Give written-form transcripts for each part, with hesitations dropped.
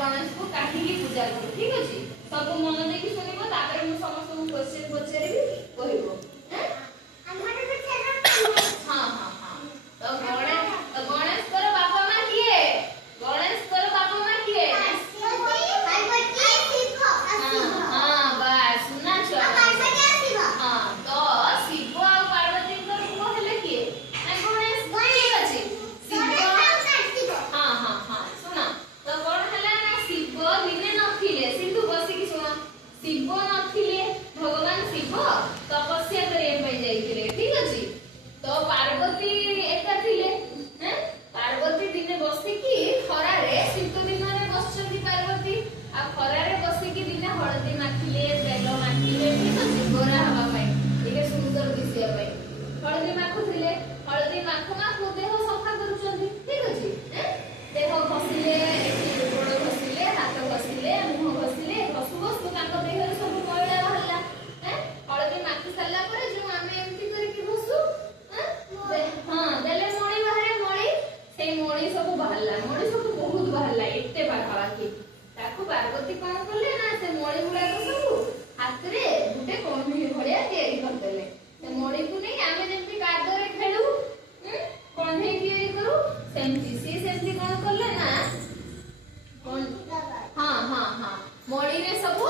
गणेश को काटिकी पूजा करू ठीक अछि सब मन दे कि सुनिबो तापर मु समस्त को क्वेश्चन पचारिबी कहिबो हैं हमरे पचार हां हां हां तो गणेश कर बापा मां किए गणेश कर बापा मां किए पार्वती शिव हां बस सुना छ पार्वती शिव हां तो शिव और पार्वती को रूप हेले किए ना गणेश ठीक अछि शिव हां हां हां सुना तो कोन हला ना शिव दिने नथिले सिंधु बसी कि सुना शिव नथिले भगवान शिव तपस्या करे पे जाइथिले ठीक अछि तो पार्वती एका थिले हैं पार्वती दिने बसी कि खरा रे शीत दिन रे बसचंदी पार्वती आ खरा रे बसी कि दिने हळदी माखिले तेल माखिले ठीक अछि गोरा हवा पाई एके सुंदर दिसिया पाई हळदी माखुथिले हळदी माखु माखु देह सफा करूचंदी ठीक अछि हैं देह घसिले गोड़ घसिले हाथ घसिले मुंह घसिले घसु घसु तांको देहरे सब मैला बाहरला हैं हळदी माखि सारला परे जो आमे एमती करी कि घसु हैं हां देले मणी बाहरे मणी से मणी सब बाहरला मणी सब बहुत बाहरला एते पाखा बाकी ताकू पार्वती कोन करले ना से मणी गुडा सब हाथ रे गुटे कोणी भलिया तयारी कर देले से मणी को नहीं आमे जेमती कादरे खेलू कोणी तयारी करू सेमती सेमती कोन करले ना कोन हां हां हां मणी रे सब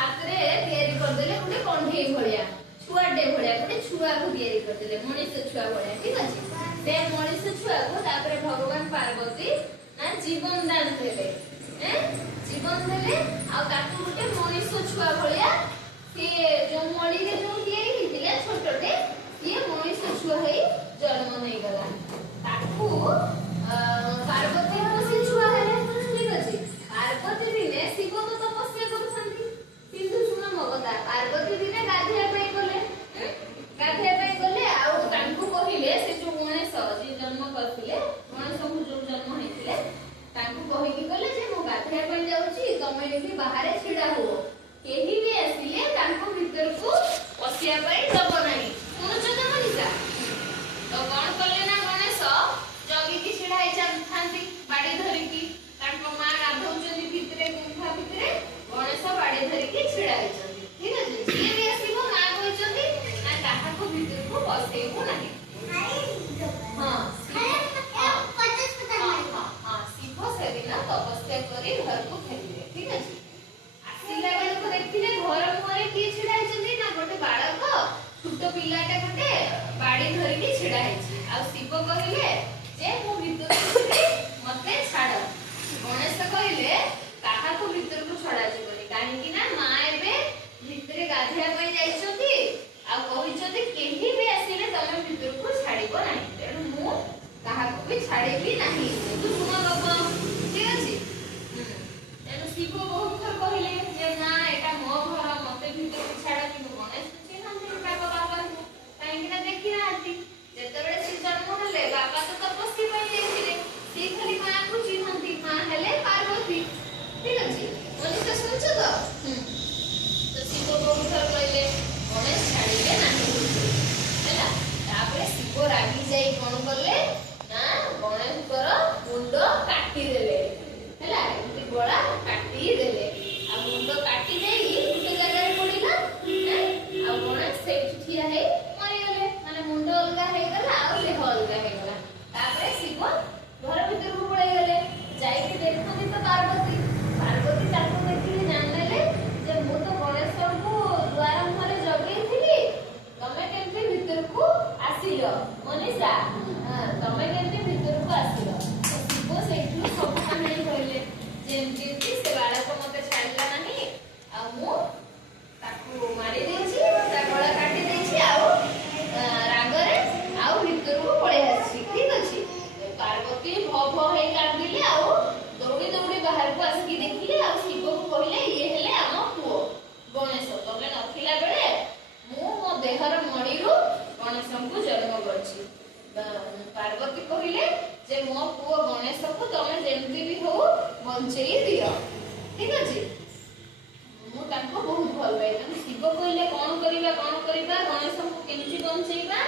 हाथ रे तयारी कर देले गुटे कोणी भलिया छुआडे भलिया गुटे छुआ को तयारी कर देले मनीष छुआ भलिया ठीक अछि से मनीष छुआ को तापर भगवान पार्वती ना जीवन दान देले हैं जीवन देले आ ताकू गुटे मनीष छुआ भलिया से जो मणी रे जो तयारी हितिले छोटटे ये मनीष छुआ है जन्म नहीं गला ताकू पार्वती बसी छुआ है ठीक अछि पार्वती दिने शिव तो तपस्या करछंती सिंधु सुना मगता पार्वती दिने गाधिया पे गले आ तांको कहिले से जो गणेश जी जन्म करथिले गणेश को जो जन्म हेतिले तांको कहि कि गले जे मो गाधिया पे जाउची तमे एठी बाहर छिडा हो केही भी आसिले तांको भीतर को पसिया पे दब नाही सुनछ त मनीषा तो कोन कले ना गणेश जगी की छिडाई थांती बाडी धरि की तांको मा गाधौचंदी भितरे गुंफा भितरे गणेश बाडी धरि की छिडाई चंदी ठीक अछि जे भी आसीबो मा कहचंदी ना काहा को भीतर को पसेबो नाही हां शिव से दिन तपस्या करी घर को फेरिले ठीक अछि आसिला बेल को देखिले घर मुरे की छिडाई चंदी ना गोटे बाळक छोट पिलाटा गोटे बाडी धरि की छिडाई छी आ शिव कहिले जे मो भीतर मते छाड़ गणेश कहिले काहा को भीतर को छड़ा जीवनी काहे कि ना मा एबे भीतर गाधिया पे जाइछथि आ कहिछथि केही भी आसीले तमे भीतर को छाड़िबो नाही तेनु मु काहा को भी छाड़ेबी नाही तू सुनो बाबा ठीक अछि तेनु शिव बहुत थर कहिले जे ना एटा मो घर मते भीतर को छाड़ कि गणेश छी ना बाबा बाबा काहे कि ना देखि नाती जेतबेले से जन्म हले बाबा तो तपस्या पे जाइथिले से खाली मां को चिन्हंती मां हले पार्वती ठीक अछि मनीषा सुनछ तो तो शिव बहुत थर कहले गणेश छाड़िले नाही हैला तापरे शिव रागी जाई कोन करले ना गणेश कर मुंड काटी देले हैला एमती गळा काटी देले ଆମର ମଣିରୁ ଗଣେଶଙ୍କୁ ଜନ୍ମ କରିଛି। ପାର୍ବତୀ କହିଲେ ଯେ ମୋ ପୁଅ ଗଣେଶକୁ ତମେ ଯେମିତି ବି ହଉ ବଞ୍ଚେଇ ଦିଅ। ଠିକ ଅଛି, ମୁଁ ତାଙ୍କୁ ବହୁତ ଭଲ ପାଏ। ତେଣୁ ଶିବ କହିଲେ କଣ କରିବା ଗଣେଶଙ୍କୁ କେମିତି ବଞ୍ଚେଇବା?